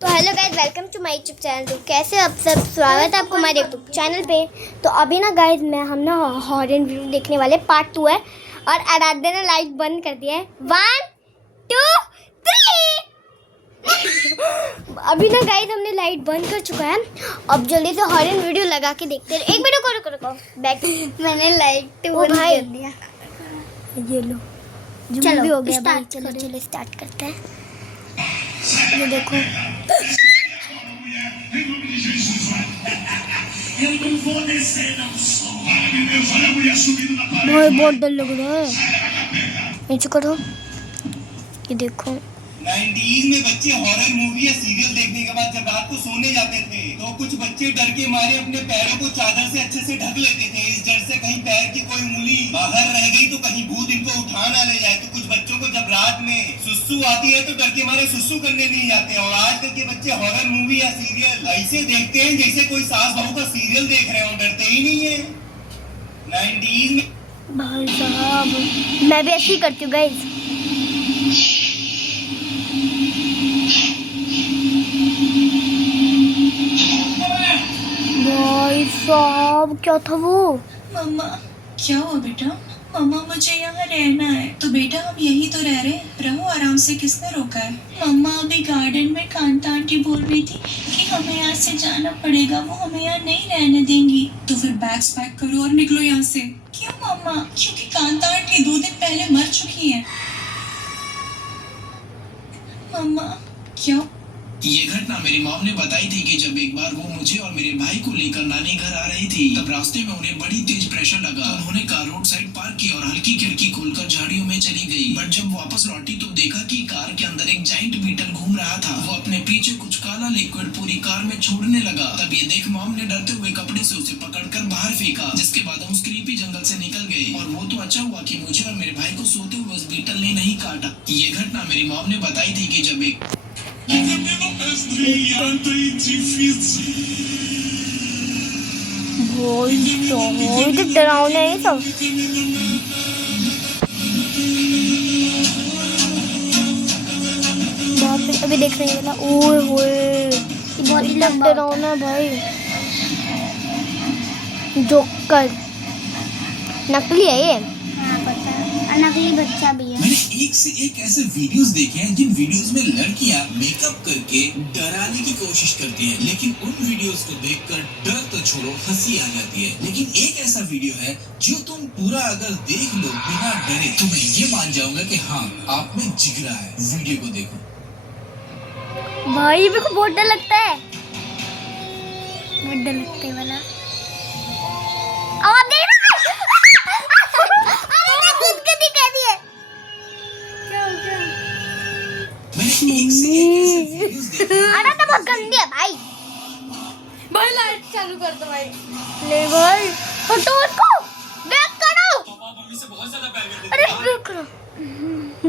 तो hello guys, welcome to my YouTube channel. तो कैसे आप सब, स्वागत है आपको हमारे यूट्यूब चैनल पे। तो अभी ना गाइस हम ना हॉरर वीडियो देखने वाले, पार्ट 2 है। और आराध्या ने लाइट बंद कर दिया है। 1 2 3 अभी ना गाइस हमने लाइट बंद कर चुका है। अब जल्दी से हॉरर वीडियो लगा के देखते हैं। एक मिनट रुको बैक। मैंने लाइट बंद कर दिया। ये लो, चलो भी हो गया भाई। चलो स्टार्ट करते हैं। ये देखो, भाई बहुत डर लग रहा है। नीचे करो, ये देखो। 90s में बच्चे हॉरर मूवी या सीरियल देखने के बाद जब रात को सोने जाते थे तो कुछ बच्चे डर के मारे अपने पैरों को चादर से अच्छे से ढक लेते थे, इस डर से कहीं पैर की कोई उंगली बाहर रह गई तो कहीं भूत इनको उठा ना ले जाए। तो कुछ बच्चों को जब रात में सुसु आती है तो डर के मारे सुसु करने नहीं जाते। और आजकल के बच्चे हॉरर मूवी या सीरियल ऐसे देखते हैं जैसे कोई सास बहू का सीरियल देख रहे हो, डरते ही नहीं है। 90s में भाई साहब, मैं भी ऐसे ही करती हूँ गाइस। भाई साहब, क्या था वो? मम्मा, क्या हुआ बेटा? मम्मा, मुझे यहाँ रहना है। तो बेटा हम यही तो रह रहे हैं, रहो आराम से, किसने रोका है? मम्मा, अभी गार्डन में कांता आंटी बोल रही थी कि हमें यहाँ से जाना पड़ेगा, वो हमें यहाँ नहीं रहने देंगी। तो फिर बैग्स पैक करो और निकलो यहाँ से। क्यों मम्मा? क्योंकि कांता आंटी 2 दिन पहले मर चुकी है। मम्मा, क्यों? ये घटना मेरी मॉम ने बताई थी कि जब एक बार वो मुझे और मेरे भाई को लेकर नानी घर आ रही थी, तब रास्ते में उन्हें बड़ी तेज प्रेशर लगा। उन्होंने कार रोड साइड पार्क की और हल्की खिड़की खोलकर झाड़ियों में चली गई। बट जब वापस लौटी तो देखा कि कार के अंदर एक जाइंट बीटल घूम रहा था। वो अपने पीछे कुछ काला लिक्विड पूरी कार में छोड़ने लगा। तब ये देख मॉम ने डरते हुए कपड़े से उसे पकड़कर बाहर फेंका, जिसके बाद हम उस क्रीपी जंगल से निकल गए। और वो तो अच्छा हुआ कि मुझे और मेरे भाई को सोते हुए उस बीटल ने नहीं काटा। ये घटना मेरी मॉम ने बताई थी कि जब एक बहुत डरावना है सब। अभी देख रहे हैं। ओए होए, बहुत डरावना है भाई। जोकर नकली है ये। हाँ पता है, नकली बच्चा भी है। मैंने एक से एक ऐसे वीडियोस देखे हैं जिन वीडियोस में लड़कियां मेकअप करके डराने की कोशिश करती हैं, लेकिन उन वीडियोस को देखकर डर तो छोड़ो, हंसी आ जाती है। लेकिन एक ऐसा वीडियो है जो तुम पूरा अगर देख लो बिना डरे तो मैं ये मान जाऊंगा कि हाँ, आप में जिगरा है। वीडियो को देखो भाई, मेरे को बहुत डर लगता है, बहुत डर लगता है वाला। अब देखना, अरे मैं खुद को दिखा दिए। मैंने एक से एक ऐसे वीडियोस देखे हैं। अरे तो बहुत गंदी है भाई। भाई लाइट चालू कर दो भाई। ले भाई, हटो इसको, बैक करो। अरे बैक करो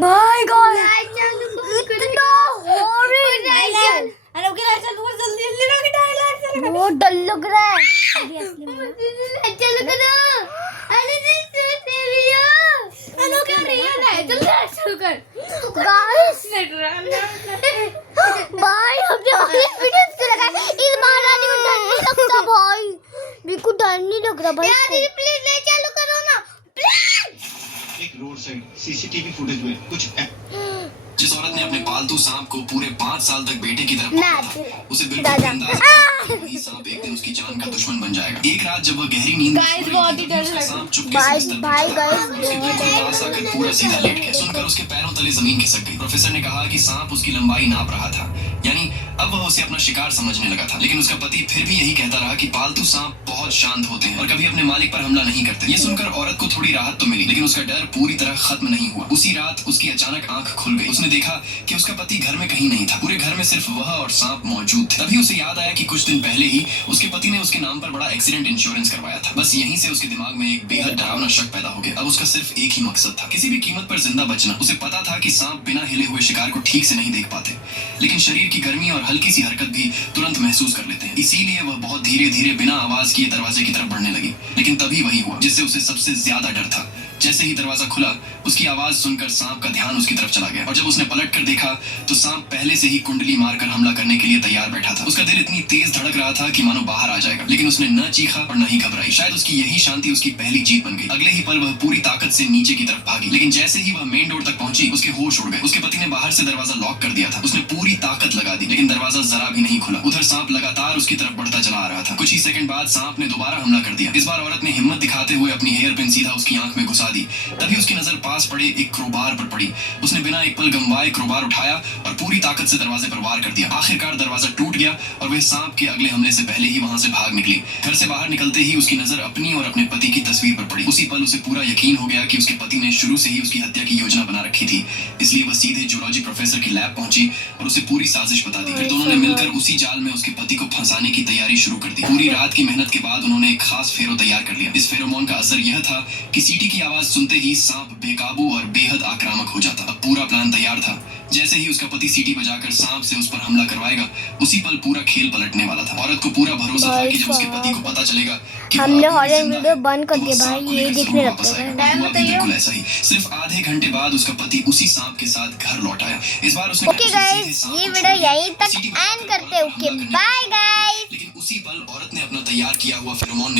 भाई। गाइस इतना हॉरर है। अरे ओके, लाइट चालू कर जल्दी जल्दी, लाइट चालू कर। बहुत डर लग रहा है। चालू करो। अरे हेलो, क्या रही है? लाइट चालू कर गाइस। भाई हमने हॉरर वीडियोस क्यों लगाए? इस बार आने में डर नहीं लगता भाई, मेरे को डर नहीं लग रहा भाई। यार दीदी प्लीज लाइट चालू करो ना प्लीज। एक रोड साइड सीसीटीवी फुटेज में कुछ जिस औरत ने अपने पालतू सांप को पूरे 5 साल तक बेटे की तरफ पाला था, उसे बिल्कुल दादा। अंदाजा था कि वही सांप एक दिन उसकी जान का दुश्मन बन जाएगा। एक रात जब वह गहरी नींद में सो रही थी, उसका सांप चुपके से भाई बिस्तर पर भाई था। गाइस, उसके बिल्कुल पास आकर पूरा सीधा लेट गया। सुनकर उसके पैरों तले जमीन खिसक गई। प्रोफेसर ने कहा कि सांप उसकी लंबाई नाप रहा था, यानी अब वह उसे अपना शिकार समझने लगा था। लेकिन उसका पति फिर भी यही कहता रहा कि पालतू सांप बहुत शांत होते हैं और कभी अपने मालिक पर हमला नहीं करते। ये सुनकर औरत को थोड़ी राहत तो मिली, लेकिन उसका डर पूरी तरह खत्म नहीं हुआ। उसी रात उसकी अचानक आंख खुल गई। उसने देखा कि उसका पति घर में कहीं नहीं था। पूरे घर में सिर्फ वह और सांप मौजूद थे। तभी उसे याद आया कि कुछ दिन पहले ही उसके पति ने उसके नाम पर बड़ा एक्सीडेंट इंश्योरेंस करवाया था। बस यहीं से उसके दिमाग में एक बेहद डरावना शक पैदा हो गया। अब उसका सिर्फ एक ही मकसद था, किसी भी कीमत पर जिंदा बचना। उसे पता था कि सांप बिना हिले हुए शिकार को ठीक से नहीं देख पाते, लेकिन शरीर की गर्मी और हल्की सी हरकत भी तुरंत महसूस कर लेते हैं। इसीलिए वह बहुत धीरे धीरे बिना आवाज किए दरवाजे की तरफ बढ़ने लगी। लेकिन तभी वही हुआ जिससे उसे सबसे ज्यादा डर था। जैसे ही दरवाजा खुला, उसकी आवाज सुनकर सांप का ध्यान उसकी तरफ चला गया और जब उसने पलट कर देखा तो सांप पहले से ही कुंडली मारकर हमला करने के लिए तैयार बैठा था। उसका दिल इतनी तेज धड़क रहा था कि मानो बाहर आ जाएगा, लेकिन उसने न चीखा और न ही घबराई। शायद उसकी यही शांति उसकी पहली जीत बन गई। अगले ही पल वह पूरी ताकत से नीचे की तरफ भागी, लेकिन जैसे ही वह मेन डोर तक पहुंची उसके होश उड़ गए। उसके पति ने बाहर से दरवाजा लॉक कर दिया था। उसने पूरी ताकत लगा दी, लेकिन दरवाजा जरा भी नहीं खुला। उधर सांप लगातार उसकी तरफ बढ़ता चला आ रहा था। कुछ ही सेकंड बाद सांप ने दोबारा हमला कर दिया। इस बार औरत ने हिम्मत दिखाते हुए अपनी हेयर पिन सीधा उसकी आंख में घुसा दी। तभी उसकी नजर पास पड़े एक क्रोबार पर पड़ी। उसने बिना एक पल गंवाए क्रोबार उठाया और पूरी ताकत से दरवाजे पर वार कर दिया। आखिरकार दरवाजा टूट गया और वह सांप के अगले हमले से पहले ही वहां से भाग निकली। घर से बाहर निकलते ही उसकी नजर अपनी और अपने पति की तस्वीर पर पड़ी। उसी पल उसे पूरा यकीन हो गया कि उसके पति ने शुरू से ही उसकी हत्या की योजना बना रखी थी। इसलिए वह सीधे जूलॉजी प्रोफेसर की लैब पहुंची और उसे पूरी साजिश बता दी। फिर दोनों ने मिलकर उसी जाल में उसके पति को फंसाने की तैयारी शुरू कर दी। पूरी रात की मेहनत के बाद उन्होंने एक खास फेरो तैयार कर लिया। इस फेरोमोन का असर यह था कि सीटी की आवाज सुनते ही सांप बेकाबू और बेहद आक्रामक हो जाता। अब पूरा प्लान तैयार था। जैसे ही उसका पति सीटी बजाकर सांप से उस पर हमला करवाएगा, उसी पल पूरा खेल पलटने वाला था। औरत को पूरा भरोसा था कि जब उसके पति को पता चलेगा कि हमने वो हॉरर जिंदा वीडियो है, बंद कर तो वो दिया सांप भाई, को ये लेकर देखने जरूर लगते वापस हैं। आएगा। हुआ भी बिल्कुल ऐसा ही। सिर्फ आधे घंटे बाद उसका पति उसी सांप के साथ घर लौट आया। इस बार उसने ओके गाइस, ये वीडियो यहीं तक एंड करते हैं। Okay bye guys. लेकिन उसी पल औरत ने अपना तैयार किया हुआ फेरोमोन